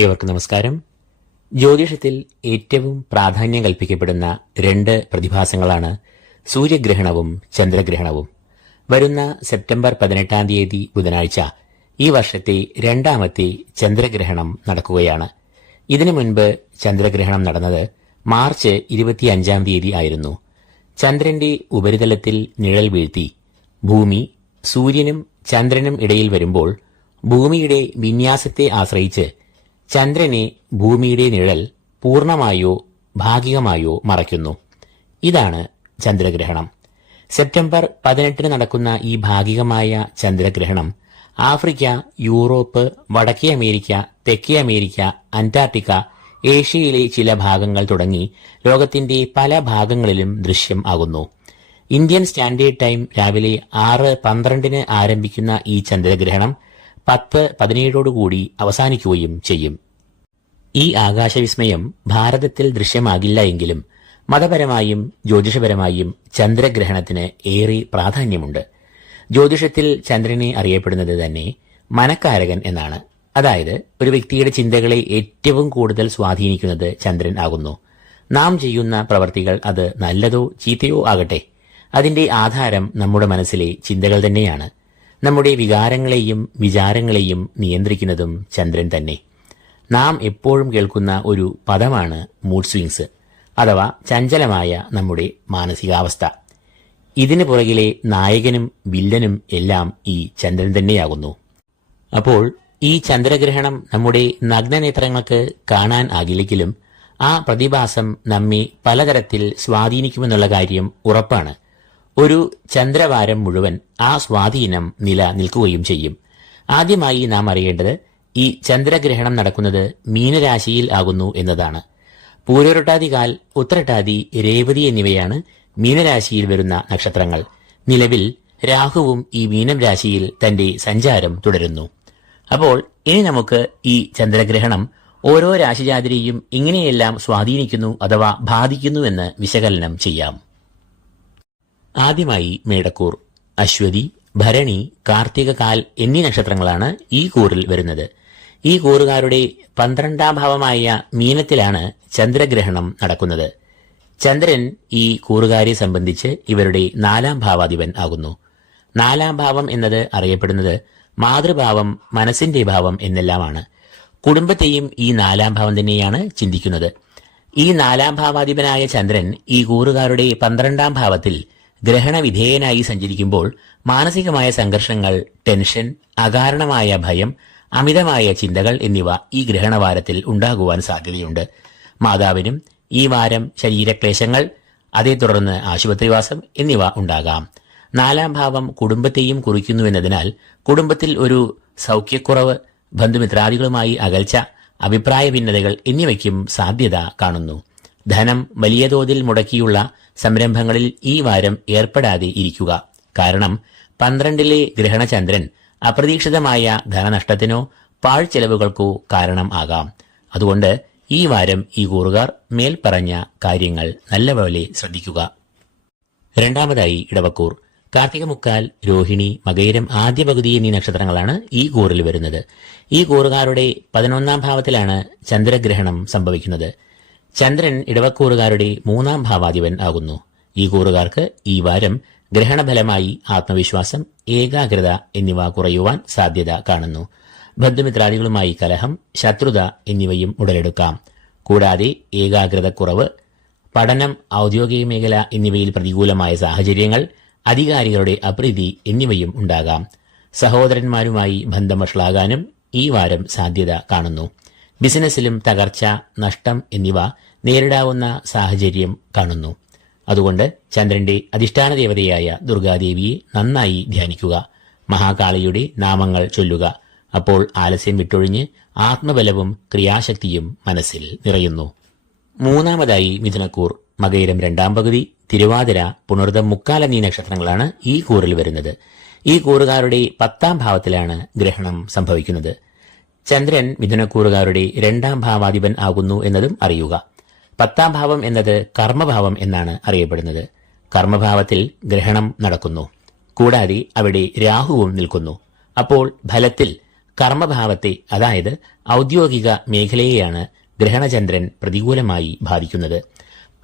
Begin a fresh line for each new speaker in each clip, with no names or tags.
ഏവർക്കും നമസ്കാരം. ജ്യോതിഷത്തിൽ ഏറ്റവും പ്രാധാന്യം കൽപ്പിക്കപ്പെടുന്ന രണ്ട് പ്രതിഭാസങ്ങളാണ് സൂര്യഗ്രഹണവും ചന്ദ്രഗ്രഹണവും. വരുന്ന സെപ്റ്റംബർ പതിനെട്ടാം തീയതി ബുധനാഴ്ച ഈ വർഷത്തെ രണ്ടാമത്തെ ചന്ദ്രഗ്രഹണം നടക്കുകയാണ്. ഇതിനു മുൻപ് ചന്ദ്രഗ്രഹണം നടന്നത് മാർച്ച് ഇരുപത്തിയഞ്ചാം തീയതി ആയിരുന്നു. ചന്ദ്രന്റെ ഉപരിതലത്തിൽ നിഴൽ വീഴ്ത്തി. ഭൂമി സൂര്യനും ചന്ദ്രനും ഇടയിൽ വരുമ്പോൾ ഭൂമിയുടെ വിന്യാസത്തെ ആശ്രയിച്ച് ചന്ദ്രനെ ഭൂമിയുടെ നിഴൽ പൂർണമായോ ഭാഗികമായോ മറയ്ക്കുന്നു. ഇതാണ് ചന്ദ്രഗ്രഹണം. സെപ്റ്റംബർ പതിനെട്ടിന് നടക്കുന്ന ഈ ഭാഗികമായ ചന്ദ്രഗ്രഹണം ആഫ്രിക്ക യൂറോപ്പ് വടക്കേ അമേരിക്ക തെക്കേ അമേരിക്ക അന്റാർട്ടിക്ക ഏഷ്യയിലെ ചില ഭാഗങ്ങൾ തുടങ്ങി ലോകത്തിന്റെ പല ഭാഗങ്ങളിലും ദൃശ്യം ആകുന്നു. ഇന്ത്യൻ സ്റ്റാൻഡേർഡ് ടൈം രാവിലെ ആറ് പന്ത്രണ്ടിന് ആരംഭിക്കുന്ന ഈ ചന്ദ്രഗ്രഹണം പത്ത് പതിനേഴോടുകൂടി അവസാനിക്കുകയും ചെയ്യും. ഈ ആകാശവിസ്മയം ഭാരതത്തിൽ ദൃശ്യമാകില്ല എങ്കിലും മതപരമായും ജ്യോതിഷപരമായും ചന്ദ്രഗ്രഹണത്തിന് ഏറെ പ്രാധാന്യമുണ്ട്. ജ്യോതിഷത്തിൽ ചന്ദ്രനെ അറിയപ്പെടുന്നത് തന്നെ മനക്കാരകൻ എന്നാണ്. അതായത് ഒരു വ്യക്തിയുടെ ചിന്തകളെ ഏറ്റവും കൂടുതൽ സ്വാധീനിക്കുന്നത് ചന്ദ്രൻ ആകുന്നു. നാം ചെയ്യുന്ന പ്രവർത്തികൾ അത് നല്ലതോ ചീത്തയോ ആകട്ടെ. അതിന്റെ ആധാരം നമ്മുടെ മനസ്സിലെ ചിന്തകൾ തന്നെയാണ്. നമ്മുടെ വികാരങ്ങളെയും വിചാരങ്ങളെയും നിയന്ത്രിക്കുന്നതും ചന്ദ്രൻ തന്നെ. നാം എപ്പോഴും കേൾക്കുന്ന ഒരു പദമാണ് മൂഡ് സ്വിങ്സ് അഥവാ ചഞ്ചലമായ നമ്മുടെ മാനസികാവസ്ഥ. ഇതിനു പുറകിലെ നായകനും വില്ലനും എല്ലാം ഈ ചന്ദ്രൻ തന്നെയാകുന്നു. അപ്പോൾ ഈ ചന്ദ്രഗ്രഹണം നമ്മുടെ നഗ്നനേത്രങ്ങൾക്ക് കാണാൻ ആകില്ലെങ്കിലും ആ പ്രതിഭാസം നമ്മെ പലതരത്തിൽ സ്വാധീനിക്കുമെന്നുള്ള കാര്യം ഉറപ്പാണ്. ഒരു ചന്ദ്രവാരം മുഴുവൻ ആ സ്വാധീനം നില നിൽക്കുകയും ചെയ്യും. ആദ്യമായി നാം അറിയേണ്ടത് ഈ ചന്ദ്രഗ്രഹണം നടക്കുന്നത് മീനരാശിയിൽ ആകുന്നു എന്നതാണ്. പൂരോരട്ടാതികാൽ ഉത്തരട്ടാതി രേവതി എന്നിവയാണ് മീനരാശിയിൽ വരുന്ന നക്ഷത്രങ്ങൾ. നിലവിൽ രാഹുവും ഈ മീനം രാശിയിൽ തന്റെ സഞ്ചാരം തുടരുന്നു. അപ്പോൾ ഇനി നമുക്ക് ഈ ചന്ദ്രഗ്രഹണം ഓരോ രാശിജാതിരെയും ഇങ്ങനെയെല്ലാം സ്വാധീനിക്കുന്നു അഥവാ ബാധിക്കുന്നു എന്ന് വിശകലനം ചെയ്യാം. ആദ്യമായി മേടക്കൂർ അശ്വതി ഭരണി കാർത്തിക കാൽ എന്നീ നക്ഷത്രങ്ങളാണ് ഈ കൂറിൽ വരുന്നത്. ഈ കൂറുകാരുടെ പന്ത്രണ്ടാം ഭാവമായ മീനത്തിലാണ് ചന്ദ്രഗ്രഹണം നടക്കുന്നത്. ചന്ദ്രൻ ഈ കൂറുകാരെ സംബന്ധിച്ച് ഇവരുടെ നാലാം ഭാവാധിപൻ ആകുന്നു. നാലാം ഭാവം എന്നത് അറിയപ്പെടുന്നത് മാതൃഭാവം മനസ്സിന്റെ ഭാവം എന്നെല്ലാമാണ്. കുടുംബത്തെയും ഈ നാലാം ഭാവം തന്നെയാണ് ചിന്തിക്കുന്നത്. ഈ നാലാം ഭാവാധിപനായ ചന്ദ്രൻ ഈ കൂറുകാരുടെ പന്ത്രണ്ടാം ഭാവത്തിൽ ഗ്രഹണവിധേയനായി സഞ്ചരിക്കുമ്പോൾ മാനസികമായ സംഘർഷങ്ങൾ ടെൻഷൻ അകാരണമായ ഭയം അമിതമായ ചിന്തകൾ എന്നിവ ഈ ഗ്രഹണവാരത്തിൽ ഉണ്ടാകുവാൻ സാധ്യതയുണ്ട്. മാതാവിനും ഈ വാരം ശരീരക്ലേശങ്ങൾ അതേ തുടർന്ന് ആശുപത്രിവാസം എന്നിവ ഉണ്ടാകാം. നാലാം ഭാവം കുടുംബത്തെയും കുറിക്കുന്നുവെന്നതിനാൽ കുടുംബത്തിൽ ഒരു സൗഖ്യക്കുറവ് ബന്ധുമിത്രാദികളുമായി അകൽച്ച അഭിപ്രായ ഭിന്നതകൾ എന്നിവയ്ക്കും സാധ്യത കാണുന്നു. ധനം വലിയ തോതിൽ മുടക്കിയുള്ള സംരംഭങ്ങളിൽ ഈ വാരം ഏർപ്പെടാതെ ഇരിക്കുക. കാരണം പന്ത്രണ്ടിലെ ഗ്രഹണചന്ദ്രൻ അപ്രതീക്ഷിതമായ ധനനഷ്ടത്തിനോ പാഴ്ചെലവുകൾക്കോ കാരണം ആകാം. അതുകൊണ്ട് ഈ വാരം ഈ കൂറുകാർ മേൽപ്പറഞ്ഞ കാര്യങ്ങൾ നല്ലപോലെ ശ്രദ്ധിക്കുക. രണ്ടാമതായി ഇടവക്കൂർ. കാർത്തിക മുക്കാൽ രോഹിണി മകയിരം ആദ്യ പകുതി എന്നീ നക്ഷത്രങ്ങളാണ് ഈ കൂറിൽ വരുന്നത്. ഈ കൂറുകാരുടെ പതിനൊന്നാം ഭാവത്തിലാണ് ചന്ദ്രഗ്രഹണം സംഭവിക്കുന്നത്. ചന്ദ്രൻ ഇടവക്കൂറുകാരുടെ മൂന്നാം ഭാവാധിപൻ ആകുന്നു. ഈ കൂറുകാർക്ക് ഈ വാരം ഗ്രഹണഫലമായി ആത്മവിശ്വാസം ഏകാഗ്രത എന്നിവ കുറയുവാൻ സാധ്യത കാണുന്നു. ബന്ധുമിത്രാദികളുമായി കലഹം ശത്രുത എന്നിവയും ഉടലെടുക്കാം. കൂടാതെ ഏകാഗ്രത കുറവ് പഠനം ഔദ്യോഗിക മേഖല എന്നിവയിൽ പ്രതികൂലമായ സാഹചര്യങ്ങൾ അധികാരികളുടെ അപ്രീതി എന്നിവയും ഉണ്ടാകാം. സഹോദരന്മാരുമായി ബന്ധം വഷളാകാനും ഈ വാരം സാധ്യത കാണുന്നു. ബിസിനസ്സിലും തകർച്ച നഷ്ടം എന്നിവ നേരിടാവുന്ന സാഹചര്യം കാണുന്നു. അതുകൊണ്ട് ചന്ദ്രന്റെ അധിഷ്ഠാന ദേവതയായ ദുർഗാദേവിയെ നന്നായി ധ്യാനിക്കുക. മഹാകാളിയുടെ നാമങ്ങൾ ചൊല്ലുക. അപ്പോൾ ആലസ്യം വിട്ടൊഴിഞ്ഞ് ആത്മബലവും ക്രിയാശക്തിയും മനസ്സിൽ നിറയുന്നു. മൂന്നാമതായി മിഥുനക്കൂർ മകയിരം രണ്ടാം പകുതി തിരുവാതിര പുണർദം മുക്കാൽ എന്നീ നക്ഷത്രങ്ങളാണ് ഈ കൂറിൽ വരുന്നത്. ഈ കൂറുകാരുടെ പത്താം ഭാവത്തിലാണ് ഗ്രഹണം സംഭവിക്കുന്നത്. ചന്ദ്രൻ മിഥുനക്കൂറുകാരുടെ രണ്ടാം ഭാവാധിപൻ ആകുന്നു എന്നതും അറിയുക. പത്താം ഭാവം എന്നത് കർമ്മഭാവം എന്നാണ് അറിയപ്പെടുന്നത്. കർമ്മഭാവത്തിൽ ഗ്രഹണം നടക്കുന്നു. കൂടാതെ അവിടെ രാഹുവും നിൽക്കുന്നു. അപ്പോൾ ഫലത്തിൽ കർമ്മഭാവത്തെ അതായത് ഔദ്യോഗിക മേഖലയെയാണ് ഗ്രഹണചന്ദ്രൻ പ്രതികൂലമായി ബാധിക്കുന്നത്.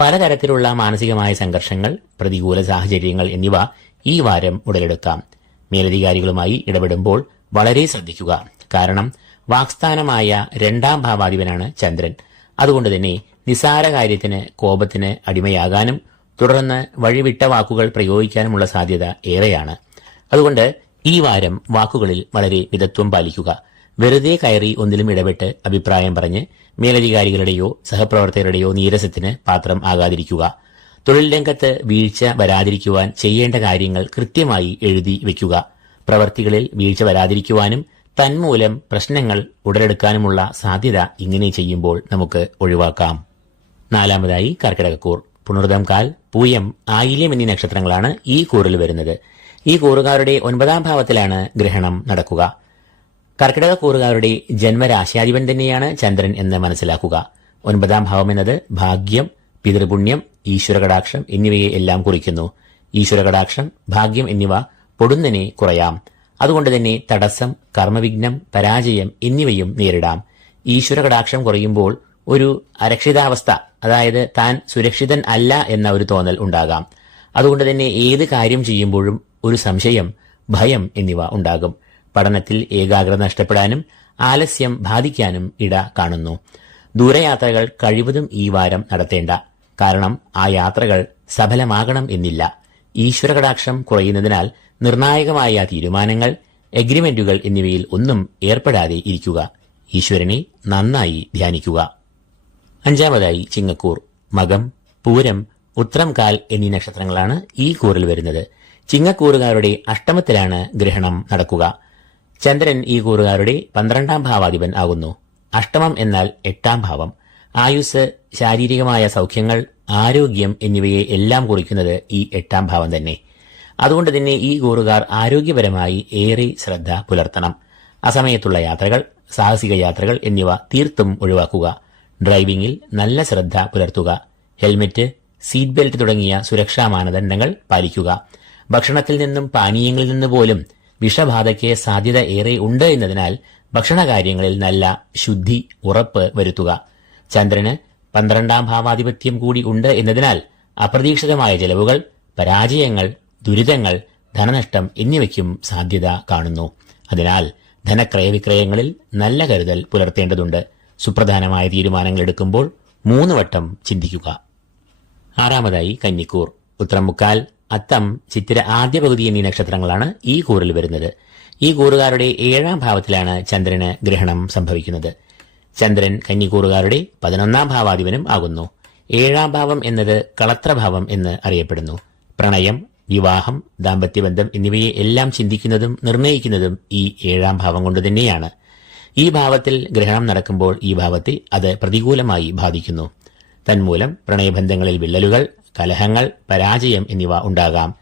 പലതരത്തിലുള്ള മാനസികമായ സംഘർഷങ്ങൾ പ്രതികൂല സാഹചര്യങ്ങൾ എന്നിവ ഈ വാരം ഉടലെടുക്കാം. മേലധികാരികളുമായി ഇടപെടുമ്പോൾ വളരെ ശ്രദ്ധിക്കുക. കാരണം വാക്സ്ഥാനമായ രണ്ടാം ഭാവാധിപനാണ് ചന്ദ്രൻ. അതുകൊണ്ട് തന്നെ നിസാര കാര്യത്തിന് കോപത്തിന് അടിമയാകാനും തുടർന്ന് വഴിവിട്ട വാക്കുകൾ പ്രയോഗിക്കാനുമുള്ള സാധ്യത ഏറെയാണ്. അതുകൊണ്ട് ഈ വാരം വാക്കുകളിൽ വളരെ മിതത്വം പാലിക്കുക. വെറുതെ കയറി ഒന്നിലും ഇടപെട്ട് അഭിപ്രായം പറഞ്ഞ് മേലധികാരികളുടെയോ സഹപ്രവർത്തകരുടെയോ നീരസത്തിന് പാത്രം ആകാതിരിക്കുക. തൊഴിൽ രംഗത്ത് വീഴ്ച വരാതിരിക്കുവാൻ ചെയ്യേണ്ട കാര്യങ്ങൾ കൃത്യമായി എഴുതി വയ്ക്കുക. പ്രവർത്തികളിൽ വീഴ്ച വരാതിരിക്കുവാനും തന്മൂലം പ്രശ്നങ്ങൾ ഉടലെടുക്കാനുമുള്ള സാധ്യത ഇങ്ങനെ ചെയ്യുമ്പോൾ നമുക്ക് ഒഴിവാക്കാം. നാലാമതായി കർക്കിടകക്കൂർ. പുണർദം കാൽ പൂയം ആയില്യം എന്നീ നക്ഷത്രങ്ങളാണ് ഈ കൂറിൽ വരുന്നത്. ഈ കൂറുകാരുടെ ഒൻപതാം ഭാവത്തിലാണ് ഗ്രഹണം നടക്കുക. കർക്കിടക കൂറുകാരുടെ ജന്മരാശിയാധിപൻ തന്നെയാണ് ചന്ദ്രൻ എന്ന് മനസ്സിലാക്കുക. ഒൻപതാം ഭാവം എന്നത് ഭാഗ്യം പിതൃപുണ്യം ഈശ്വരകടാക്ഷം എന്നിവയെ എല്ലാം കുറിക്കുന്നു. ഈശ്വരകടാക്ഷം ഭാഗ്യം എന്നിവ പൊടുന്നനെ കുറയാം. അതുകൊണ്ട് തന്നെ തടസ്സം കർമ്മവിഘ്നം പരാജയം എന്നിവയും നേരിടാം. ഈശ്വരകടാക്ഷം കുറയുമ്പോൾ ഒരു അരക്ഷിതാവസ്ഥ അതായത് താൻ സുരക്ഷിതൻ അല്ല എന്ന ഒരു തോന്നൽ ഉണ്ടാകാം. അതുകൊണ്ട് തന്നെ ഏത് കാര്യം ചെയ്യുമ്പോഴും ഒരു സംശയം ഭയം എന്നിവ ഉണ്ടാകും. പഠനത്തിൽ ഏകാഗ്രത നഷ്ടപ്പെടാനും ആലസ്യം ബാധിക്കാനും ഇട കാണുന്നു. ദൂരയാത്രകൾ കഴിവതും ഈ വാരം നടത്തേണ്ട. കാരണം ആ യാത്രകൾ സഫലമാകണം എന്നില്ല. ഈശ്വരകടാക്ഷം കുറയുന്നതിനാൽ നിർണായകമായ തീരുമാനങ്ങൾ എഗ്രിമെന്റുകൾ എന്നിവയിൽ ഒന്നും ഏർപ്പെടാതെ ഇരിക്കുക. ഈശ്വരനെ നന്നായി ധ്യാനിക്കുക. അഞ്ചാമതായി ചിങ്ങക്കൂർ മകം പൂരം ഉത്രം കാൽ എന്നീ നക്ഷത്രങ്ങളാണ് ഈ കൂറിൽ വരുന്നത്. ചിങ്ങക്കൂറുകാരുടെ അഷ്ടമത്തിലാണ് ഗ്രഹണം നടക്കുക. ചന്ദ്രൻ ഈ കൂറുകാരുടെ പന്ത്രണ്ടാം ഭാവാധിപൻ ആകുന്നു. അഷ്ടമം എന്നാൽ എട്ടാം ഭാവം. ആയുസ് ശാരീരികമായ സൗഖ്യങ്ങൾ ആരോഗ്യം എന്നിവയെ എല്ലാം കുറിക്കുന്നത് ഈ എട്ടാം ഭാവം തന്നെ. അതുകൊണ്ട് തന്നെ ഈ കൂറുകാർ ആരോഗ്യപരമായി ഏറെ ശ്രദ്ധ പുലർത്തണം. അസമയത്തുള്ള യാത്രകൾ സാഹസിക യാത്രകൾ എന്നിവ തീർത്തും ഒഴിവാക്കുക. ഡ്രൈവിംഗിൽ നല്ല ശ്രദ്ധ പുലർത്തുക. ഹെൽമെറ്റ് സീറ്റ് ബെൽറ്റ് തുടങ്ങിയ സുരക്ഷാ മാനദണ്ഡങ്ങൾ പാലിക്കുക. ഭക്ഷണത്തിൽ നിന്നും പാനീയങ്ങളിൽ നിന്ന് പോലും വിഷബാധയ്ക്ക് സാധ്യത ഏറെ ഉണ്ട് എന്നതിനാൽ ഭക്ഷണകാര്യങ്ങളിൽ നല്ല ശുദ്ധി ഉറപ്പ് വരുത്തുക. ചന്ദ്രന് പന്ത്രണ്ടാം ഭാവാധിപത്യം കൂടി ഉണ്ട് എന്നതിനാൽ അപ്രതീക്ഷിതമായ ചെലവുകൾ പരാജയങ്ങൾ ദുരിതങ്ങൾ ധനനഷ്ടം എന്നിവയ്ക്കും സാധ്യത കാണുന്നു. അതിനാൽ ധനക്രയവിക്രയങ്ങളിൽ നല്ല കരുതൽ പുലർത്തേണ്ടതുണ്ട്. സുപ്രധാനമായ തീരുമാനങ്ങൾ എടുക്കുമ്പോൾ മൂന്ന് വട്ടം ചിന്തിക്കുക. ആറാമതായി കന്നിക്കൂർ. ഉത്തരമുക്കാൽ അത്തം ചിത്തിര ആദ്യ പകുതി എന്നീ നക്ഷത്രങ്ങളാണ് ഈ കൂറിൽ വരുന്നത്. ഈ കൂറുകാരുടെ ഏഴാം ഭാവത്തിലാണ് ചന്ദ്രന് ഗ്രഹണം സംഭവിക്കുന്നത്. ചന്ദ്രൻ കന്നിക്കൂറുകാരുടെ പതിനൊന്നാം ഭാവാധിപനും ആകുന്നു. ഏഴാം ഭാവം എന്നത് കളത്രഭാവം എന്ന് അറിയപ്പെടുന്നു. പ്രണയം വിവാഹം ദാമ്പത്യബന്ധം എന്നിവയെ എല്ലാം ചിന്തിക്കുന്നതും നിർണയിക്കുന്നതും ഈ ഏഴാം ഭാവം കൊണ്ട് തന്നെയാണ്. ഈ ഭാവത്തിൽ ഗ്രഹണം നടക്കുമ്പോൾ ഈ ഭാവത്തെ അത് പ്രതികൂലമായി ബാധിക്കുന്നു. തന്മൂലം പ്രണയബന്ധങ്ങളിൽ വിള്ളലുകൾ കലഹങ്ങൾ പരാജയം എന്നിവ ഉണ്ടാകാം.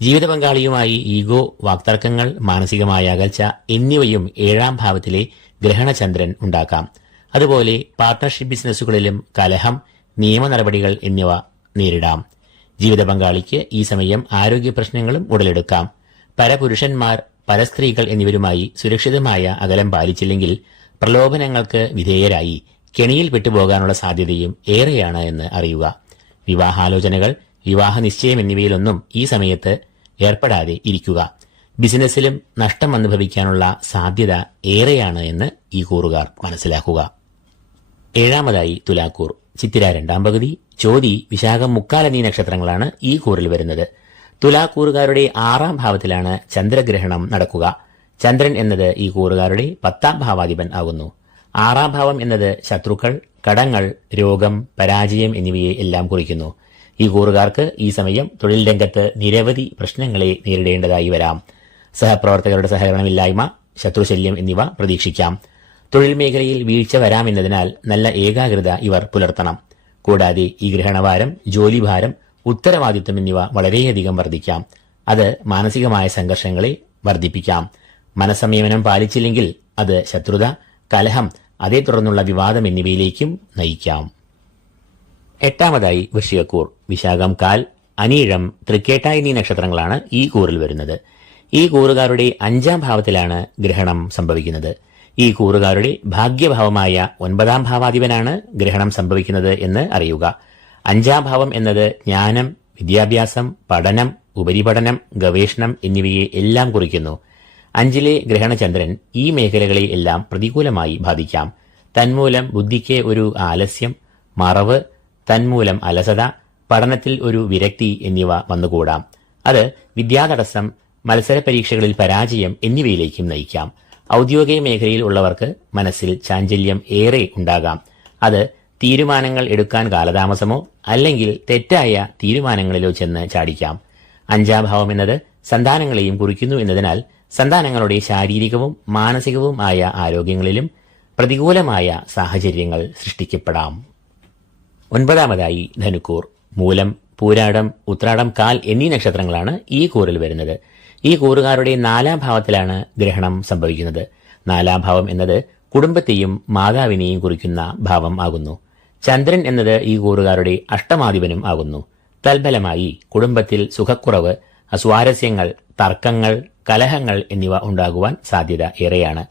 ജീവിത പങ്കാളിയുമായി ഈഗോ വാക്തർക്കങ്ങൾ മാനസികമായ അകൽച്ച എന്നിവയും ഏഴാം ഭാവത്തിലെ ഗ്രഹണചന്ദ്രൻ ഉണ്ടാക്കാം. അതുപോലെ പാർട്ട്ണർഷിപ്പ് ബിസിനസ്സുകളിലും കലഹം നിയമ നടപടികൾ എന്നിവ നേരിടാം. ജീവിത പങ്കാളിക്ക് ഈ സമയം ആരോഗ്യ പ്രശ്നങ്ങളും ഉടലെടുക്കാം. പരപുരുഷന്മാർ പരസ്ത്രീകൾ എന്നിവരുമായി സുരക്ഷിതമായ അകലം പാലിച്ചില്ലെങ്കിൽ പ്രലോഭനങ്ങൾക്ക് വിധേയരായി കെണിയിൽ പെട്ടുപോകാനുള്ള സാധ്യതയും ഏറെയാണ് എന്ന് അറിയുക. വിവാഹാലോചനകൾ വിവാഹ നിശ്ചയം എന്നിവയിലൊന്നും ഈ സമയത്ത് ഏർപ്പെടാതെ ഇരിക്കുക. ബിസിനസ്സിലും നഷ്ടം അനുഭവിക്കാനുള്ള സാധ്യത ഏറെയാണ് എന്ന് ഈ കൂറുകാർ മനസ്സിലാക്കുക. ഏഴാമതായി തുലാക്കൂർ. ചിത്തിര രണ്ടാം പകുതി. ചോതി വിശാഖം മുക്കാൽ എന്നീ നക്ഷത്രങ്ങളാണ് ഈ കൂറിൽ വരുന്നത്. തുലാക്കൂറുകാരുടെ ആറാം ഭാവത്തിലാണ് ചന്ദ്രഗ്രഹണം നടക്കുക. ചന്ദ്രൻ എന്നത് ഈ കൂറുകാരുടെ പത്താം ഭാവാധിപൻ ആകുന്നു. ആറാം ഭാവം എന്നത് ശത്രുക്കൾ കടങ്ങൾ രോഗം പരാജയം എന്നിവയെ എല്ലാം കുറിക്കുന്നു. ഈ കൂറുകാർക്ക് ഈ സമയം തൊഴിൽ രംഗത്ത് നിരവധി പ്രശ്നങ്ങളെ നേരിടേണ്ടതായി വരാം. സഹപ്രവർത്തകരുടെ സഹകരണമില്ലായ്മ ശത്രുശല്യം എന്നിവ പ്രതീക്ഷിക്കാം. തൊഴിൽ മേഖലയിൽ വീഴ്ച വരാമെന്നതിനാൽ നല്ല ഏകാഗ്രത ഇവർ പുലർത്തണം. കൂടാതെ ഈ ഗ്രഹണവാരം ജോലിഭാരം ഉത്തരവാദിത്വം എന്നിവ വളരെയധികം വർദ്ധിക്കാം. അത് മാനസികമായ സംഘർഷങ്ങളെ വർദ്ധിപ്പിക്കാം. മനസംയമനം പാലിച്ചില്ലെങ്കിൽ അത് ശത്രുത കലഹം അതേ തുടർന്നുള്ള വിവാദം എന്നിവയിലേക്കും നയിക്കാം. എട്ടാമതായി വൃശ്ചികക്കൂർ വിശാഖം കാൽ അനീഴം തൃക്കേട്ട എന്നീ നക്ഷത്രങ്ങളാണ് ഈ കൂറിൽ വരുന്നത്. ഈ കൂറുകാരുടെ അഞ്ചാം ഭാവത്തിലാണ് ഗ്രഹണം സംഭവിക്കുന്നത്. ഈ കൂറുകാരുടെ ഭാഗ്യഭാവമായ ഒൻപതാം ഭാവാധിപനാണ് ഗ്രഹണം സംഭവിക്കുന്നത് എന്ന് അറിയുക. അഞ്ചാം ഭാവം എന്നത് ജ്ഞാനം വിദ്യാഭ്യാസം പഠനം ഉപരിപഠനം ഗവേഷണം എന്നിവയെ എല്ലാം കുറിക്കുന്നു. അഞ്ചിലെ ഗ്രഹണചന്ദ്രൻ ഈ മേഖലകളെ എല്ലാം പ്രതികൂലമായി ബാധിക്കാം. തന്മൂലം ബുദ്ധിക്ക് ഒരു ആലസ്യം മറവ് തന്മൂലം അലസത പഠനത്തിൽ ഒരു വിരക്തി എന്നിവ വന്നുകൂടാം. അത് വിദ്യാതടസ്സം മത്സര പരീക്ഷകളിൽ പരാജയം എന്നിവയിലേക്കും നയിക്കാം. ഔദ്യോഗിക മേഖലയിൽ ഉള്ളവർക്ക് മനസ്സിൽ ചാഞ്ചല്യം ഏറെ ഉണ്ടാകാം. അത് തീരുമാനങ്ങൾ എടുക്കാൻ കാലതാമസമോ അല്ലെങ്കിൽ തെറ്റായ തീരുമാനങ്ങളിലോ ചെന്ന് ചാടിക്കാം. അഞ്ചാം ഭാവം എന്നത് സന്താനങ്ങളെയും കുറിക്കുന്നു എന്നതിനാൽ സന്താനങ്ങളുടെ ശാരീരികവും മാനസികവും ആയ ആരോഗ്യങ്ങളിലും പ്രതികൂലമായ സാഹചര്യങ്ങൾ സൃഷ്ടിക്കപ്പെടാം. ഒൻപതാമതായി ധനുക്കൂർ. മൂലം പൂരാടം ഉത്രാടം കാൽ എന്നീ നക്ഷത്രങ്ങളാണ് ഈ കൂറിൽ വരുന്നത്. ഈ കൂറുകാരുടെ നാലാം ഭാവത്തിലാണ് ഗ്രഹണം സംഭവിക്കുന്നത്. നാലാം ഭാവം എന്നത് കുടുംബത്തെയും മാതാവിനെയും കുറിക്കുന്ന ഭാവം ആകുന്നു. ചന്ദ്രൻ എന്നത് ഈ കൂറുകാരുടെ അഷ്ടമാധിപനും ആകുന്നു. തൽഫലമായി കുടുംബത്തിൽ സുഖക്കുറവ് അസ്വാരസ്യങ്ങൾ തർക്കങ്ങൾ കലഹങ്ങൾ എന്നിവ ഉണ്ടാകുവാൻ സാധ്യത ഏറെയാണ്.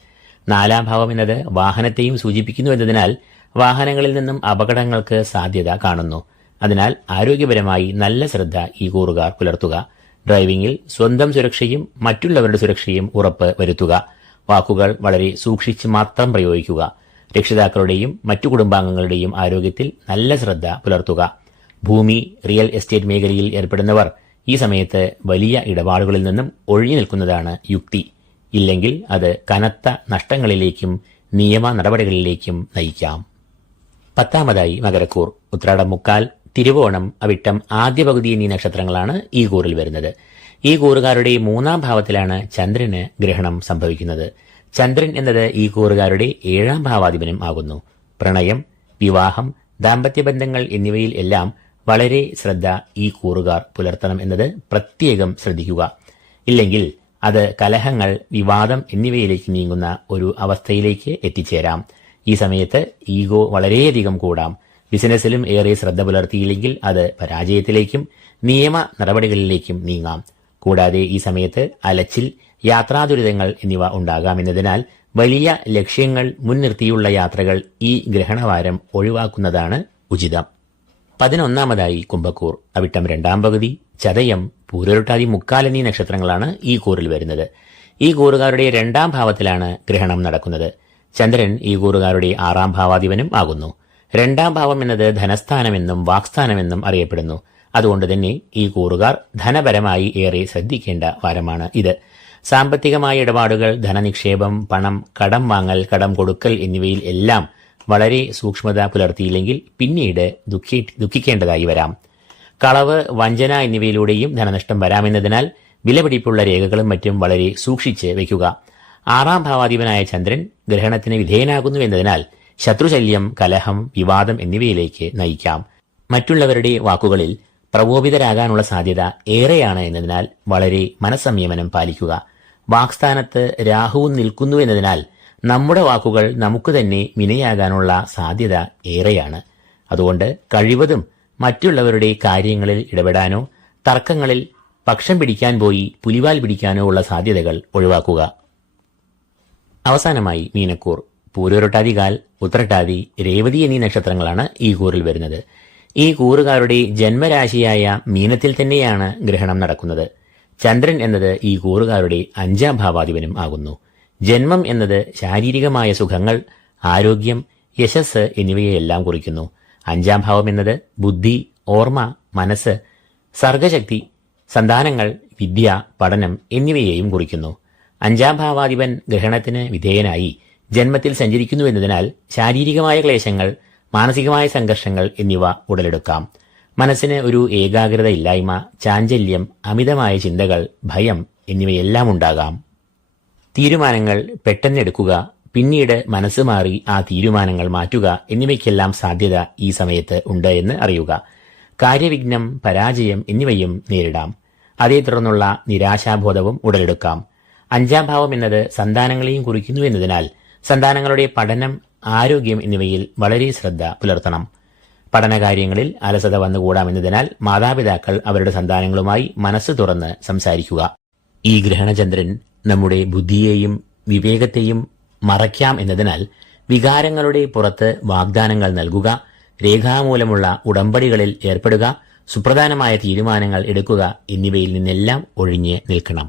നാലാം ഭാവം എന്നത് വാഹനത്തെയും സൂചിപ്പിക്കുന്നു എന്നതിനാൽ വാഹനങ്ങളിൽ നിന്നും അപകടങ്ങൾക്ക് സാധ്യത കാണുന്നു. അതിനാൽ ആരോഗ്യപരമായി നല്ല ശ്രദ്ധ ഈ കൂറുകാർ പുലർത്തുക. ഡ്രൈവിംഗിൽ സ്വന്തം സുരക്ഷയും മറ്റുള്ളവരുടെ സുരക്ഷയും ഉറപ്പ് വരുത്തുക. വാക്കുകൾ വളരെ സൂക്ഷിച്ച് മാത്രം പ്രയോഗിക്കുക. രക്ഷിതാക്കളുടെയും മറ്റു കുടുംബാംഗങ്ങളുടെയും ആരോഗ്യത്തിൽ നല്ല ശ്രദ്ധ പുലർത്തുക. ഭൂമി റിയൽ എസ്റ്റേറ്റ് മേഖലയിൽ ഏർപ്പെടുന്നവർ ഈ സമയത്ത് വലിയ ഇടപാടുകളിൽ നിന്നും ഒഴിഞ്ഞു നിൽക്കുന്നതാണ് യുക്തി. ഇല്ലെങ്കിൽ അത് കനത്ത നഷ്ടങ്ങളിലേക്കും നിയമ നടപടികളിലേക്കും നയിക്കാം. പത്താമതായി മകരക്കൂർ. ഉത്രാടം മുക്കാൽ തിരുവോണം അവിട്ടം ആദ്യ പകുതി എന്നീ നക്ഷത്രങ്ങളാണ് ഈ കൂറിൽ വരുന്നത്. ഈ കൂറുകാരുടെ മൂന്നാം ഭാവത്തിലാണ് ചന്ദ്രന് ഗ്രഹണം സംഭവിക്കുന്നത്. ചന്ദ്രൻ എന്നത് ഈ കൂറുകാരുടെ ഏഴാം ഭാവാധിപനും ആകുന്നു. പ്രണയം വിവാഹം ദാമ്പത്യബന്ധങ്ങൾ എന്നിവയിൽ എല്ലാം വളരെ ശ്രദ്ധ ഈ കൂറുകാർ പുലർത്തണം എന്നത് പ്രത്യേകം ശ്രദ്ധിക്കുക. ഇല്ലെങ്കിൽ അത് കലഹങ്ങൾ വിവാദം എന്നിവയിലേക്ക് നീങ്ങുന്ന ഒരു അവസ്ഥയിലേക്ക് എത്തിച്ചേരാം. ഈ സമയത്ത് ഈഗോ വളരെയധികം കൂടാം. ബിസിനസ്സിലും ഏറെ ശ്രദ്ധ പുലർത്തിയില്ലെങ്കിൽ അത് പരാജയത്തിലേക്കും നിയമ നടപടികളിലേക്കും നീങ്ങാം. കൂടാതെ ഈ സമയത്ത് അലച്ചിൽ യാത്രാദുരിതങ്ങൾ എന്നിവ ഉണ്ടാകാമെന്നതിനാൽ വലിയ ലക്ഷ്യങ്ങൾ മുൻനിർത്തിയുള്ള യാത്രകൾ ഈ ഗ്രഹണവാരം ഒഴിവാക്കുന്നതാണ് ഉചിതം. പതിനൊന്നാമതായി കുംഭക്കൂർ. അവിട്ടം രണ്ടാം പകുതി. ചതയം പൂരൊരുട്ടാതി മുക്കാൽ എന്നീ നക്ഷത്രങ്ങളാണ് ഈ കൂറിൽ വരുന്നത്. ഈ കൂറുകാരുടെ രണ്ടാം ഭാവത്തിലാണ് ഗ്രഹണം നടക്കുന്നത്. ചന്ദ്രൻ ഈ കൂറുകാരുടെ ആറാം ഭാവാധിപനും ആകുന്നു. രണ്ടാം ഭാവം എന്നത് ധനസ്ഥാനമെന്നും വാക്സ്ഥാനമെന്നും അറിയപ്പെടുന്നു. അതുകൊണ്ട് തന്നെ ഈ കൂറുകാർ ധനപരമായി ഏറെ ശ്രദ്ധിക്കേണ്ട വാരമാണ് ഇത്. സാമ്പത്തികമായ ഇടപാടുകൾ ധനനിക്ഷേപം പണം കടം വാങ്ങൽ കടം കൊടുക്കൽ എന്നിവയിൽ എല്ലാം വളരെ സൂക്ഷ്മത പുലർത്തിയില്ലെങ്കിൽ പിന്നീട് ദുഃഖി ദുഃഖിക്കേണ്ടതായി വരാം. കളവ് വഞ്ചന എന്നിവയിലൂടെയും ധനനഷ്ടം വരാമെന്നതിനാൽ വിലപിടിപ്പുള്ള രേഖകളും മറ്റും വളരെ സൂക്ഷിച്ച് വയ്ക്കുക. ആറാം ഭാവാധിപനായ ചന്ദ്രൻ ഗ്രഹണത്തിന് വിധേയനാകുന്നു എന്നതിനാൽ ശത്രുശല്യം കലഹം വിവാദം എന്നിവയിലേക്ക് നയിക്കാം. മറ്റുള്ളവരുടെ വാക്കുകളിൽ പ്രകോപിതരാകാനുള്ള സാധ്യത ഏറെയാണ് എന്നതിനാൽ വളരെ മനസ്സംയമനം പാലിക്കുക. വാക്സ്ഥാനത്ത് രാഹുവും നിൽക്കുന്നു എന്നതിനാൽ നമ്മുടെ വാക്കുകൾ നമുക്ക് തന്നെ വിനയാകാനുള്ള സാധ്യത ഏറെയാണ്. അതുകൊണ്ട് കഴിവതും മറ്റുള്ളവരുടെ കാര്യങ്ങളിൽ ഇടപെടാനോ തർക്കങ്ങളിൽ പക്ഷം പിടിക്കാൻ പോയി പുലിവാൽ പിടിക്കാനോ ഉള്ള സാധ്യതകൾ ഒഴിവാക്കുക. അവസാനമായി മീനക്കൂർ. പൂരോരട്ടാതികാൽ ഉത്രട്ടാതി രേവതി എന്നീ നക്ഷത്രങ്ങളാണ് ഈ കൂറിൽ വരുന്നത്. ഈ കൂറുകാരുടെ ജന്മരാശിയായ മീനത്തിൽ തന്നെയാണ് ഗ്രഹണം നടക്കുന്നത്. ചന്ദ്രൻ എന്നത് ഈ കൂറുകാരുടെ അഞ്ചാം ഭാവാധിപനും ആകുന്നു. ജന്മം എന്നത് ശാരീരികമായ സുഖങ്ങൾ ആരോഗ്യം യശസ് എന്നിവയെല്ലാം കുറിക്കുന്നു. അഞ്ചാം ഭാവം എന്നത് ബുദ്ധി ഓർമ്മ മനസ്സ് സർഗശക്തി സന്താനങ്ങൾ വിദ്യ പഠനം എന്നിവയെയും കുറിക്കുന്നു. അഞ്ചാം ഭാവാധിപൻ ഗ്രഹണത്തിന് വിധേയനായി ജന്മത്തിൽ സഞ്ചരിക്കുന്നു എന്നതിനാൽ ശാരീരികമായ ക്ലേശങ്ങൾ മാനസികമായ സംഘർഷങ്ങൾ എന്നിവ ഉടലെടുക്കാം. മനസ്സിന് ഒരു ഏകാഗ്രത ഇല്ലായ്മ ചാഞ്ചല്യം അമിതമായ ചിന്തകൾ ഭയം എന്നിവയെല്ലാം ഉണ്ടാകാം തീരുമാനങ്ങൾ പെട്ടെന്നെടുക്കുക പിന്നീട് മനസ്സ് മാറി ആ തീരുമാനങ്ങൾ മാറ്റുക എന്നിവയ്ക്കെല്ലാം സാധ്യത ഈ സമയത്ത് ഉണ്ട് എന്ന് അറിയുക. കാര്യവിഘ്നം പരാജയം എന്നിവയും നേരിടാം. അതേ തുടർന്നുള്ള നിരാശാബോധവും ഉടലെടുക്കാം. അഞ്ചാം ഭാവം എന്നത് സന്താനങ്ങളെയും കുറിക്കുന്നു എന്നതിനാൽ സന്താനങ്ങളുടെ പഠനം ആരോഗ്യം എന്നിവയിൽ വളരെ ശ്രദ്ധ പുലർത്തണം. പഠനകാര്യങ്ങളിൽ അലസത വന്നുകൂടാമെന്നതിനാൽ മാതാപിതാക്കൾ അവരുടെ സന്താനങ്ങളുമായി മനസ്സ് തുറന്ന് സംസാരിക്കുക. ഈ ഗ്രഹണചന്ദ്രൻ നമ്മുടെ ബുദ്ധിയെയും വിവേകത്തെയും മറയ്ക്കാം എന്നതിനാൽ വികാരങ്ങളുടെ പുറത്ത് വാഗ്ദാനങ്ങൾ നൽകുക രേഖാമൂലമുള്ള ഉടമ്പടികളിൽ ഏർപ്പെടുക സുപ്രധാനമായ തീരുമാനങ്ങൾ എടുക്കുക എന്നിവയിൽ നിന്നെല്ലാം ഒഴിഞ്ഞ് നിൽക്കണം.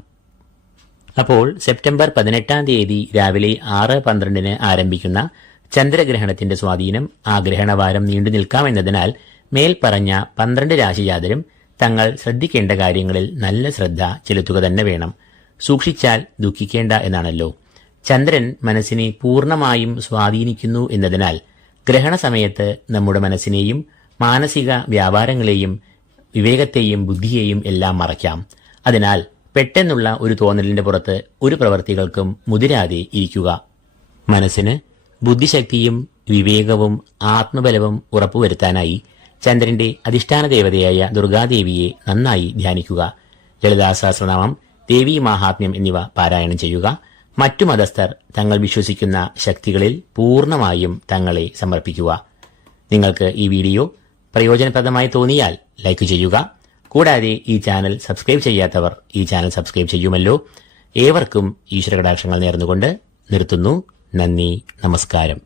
അപ്പോൾ സെപ്റ്റംബർ പതിനെട്ടാം തീയതി രാവിലെ ആറ് പന്ത്രണ്ടിന് ആരംഭിക്കുന്ന ചന്ദ്രഗ്രഹണത്തിന്റെ സ്വാധീനം ആ ഗ്രഹണവാരം നീണ്ടു നിൽക്കാമെന്നതിനാൽ മേൽപ്പറഞ്ഞ പന്ത്രണ്ട് രാശിജാതരും തങ്ങൾ ശ്രദ്ധിക്കേണ്ട കാര്യങ്ങളിൽ നല്ല ശ്രദ്ധ ചെലുത്തുക തന്നെ വേണം. സൂക്ഷിച്ചാൽ ദുഃഖിക്കേണ്ട എന്നാണല്ലോ. ചന്ദ്രൻ മനസ്സിനെ പൂർണമായും സ്വാധീനിക്കുന്നു എന്നതിനാൽ ഗ്രഹണ സമയത്ത് നമ്മുടെ മനസ്സിനെയും മാനസിക വ്യാപാരങ്ങളെയും വിവേകത്തെയും ബുദ്ധിയെയും എല്ലാം മറയ്ക്കാം. അതിനാൽ പെട്ടെന്നുള്ള ഒരു തോന്നലിന്റെ പുറത്ത് ഒരു പ്രവൃത്തികൾക്കും മുതിരാതെ ഇരിക്കുക. മനസ്സിന് ബുദ്ധിശക്തിയും വിവേകവും ആത്മബലവും ഉറപ്പുവരുത്താനായി ചന്ദ്രന്റെ അധിഷ്ഠാന ദേവതയായ ദുർഗാദേവിയെ നന്നായി ധ്യാനിക്കുക. ലളിതാസഹസ്രനാമം ദേവീ മഹാത്മ്യം എന്നിവ പാരായണം ചെയ്യുക. മറ്റു മതസ്ഥർ തങ്ങൾ വിശ്വസിക്കുന്ന ശക്തികളിൽ പൂർണമായും തങ്ങളെ സമർപ്പിക്കുക. നിങ്ങൾക്ക് ഈ വീഡിയോ പ്രയോജനപ്രദമായി തോന്നിയാൽ ലൈക്ക് ചെയ്യുക. കൂടാതെ ഈ ചാനൽ സബ്സ്ക്രൈബ് ചെയ്യാത്തവർ ഈ ചാനൽ സബ്സ്ക്രൈബ് ചെയ്യുമല്ലോ. ഏവർക്കും ഈശ്വര കടാക്ഷങ്ങൾ നേർന്നുകൊണ്ട് നിർത്തുന്നു. നന്ദി നമസ്കാരം.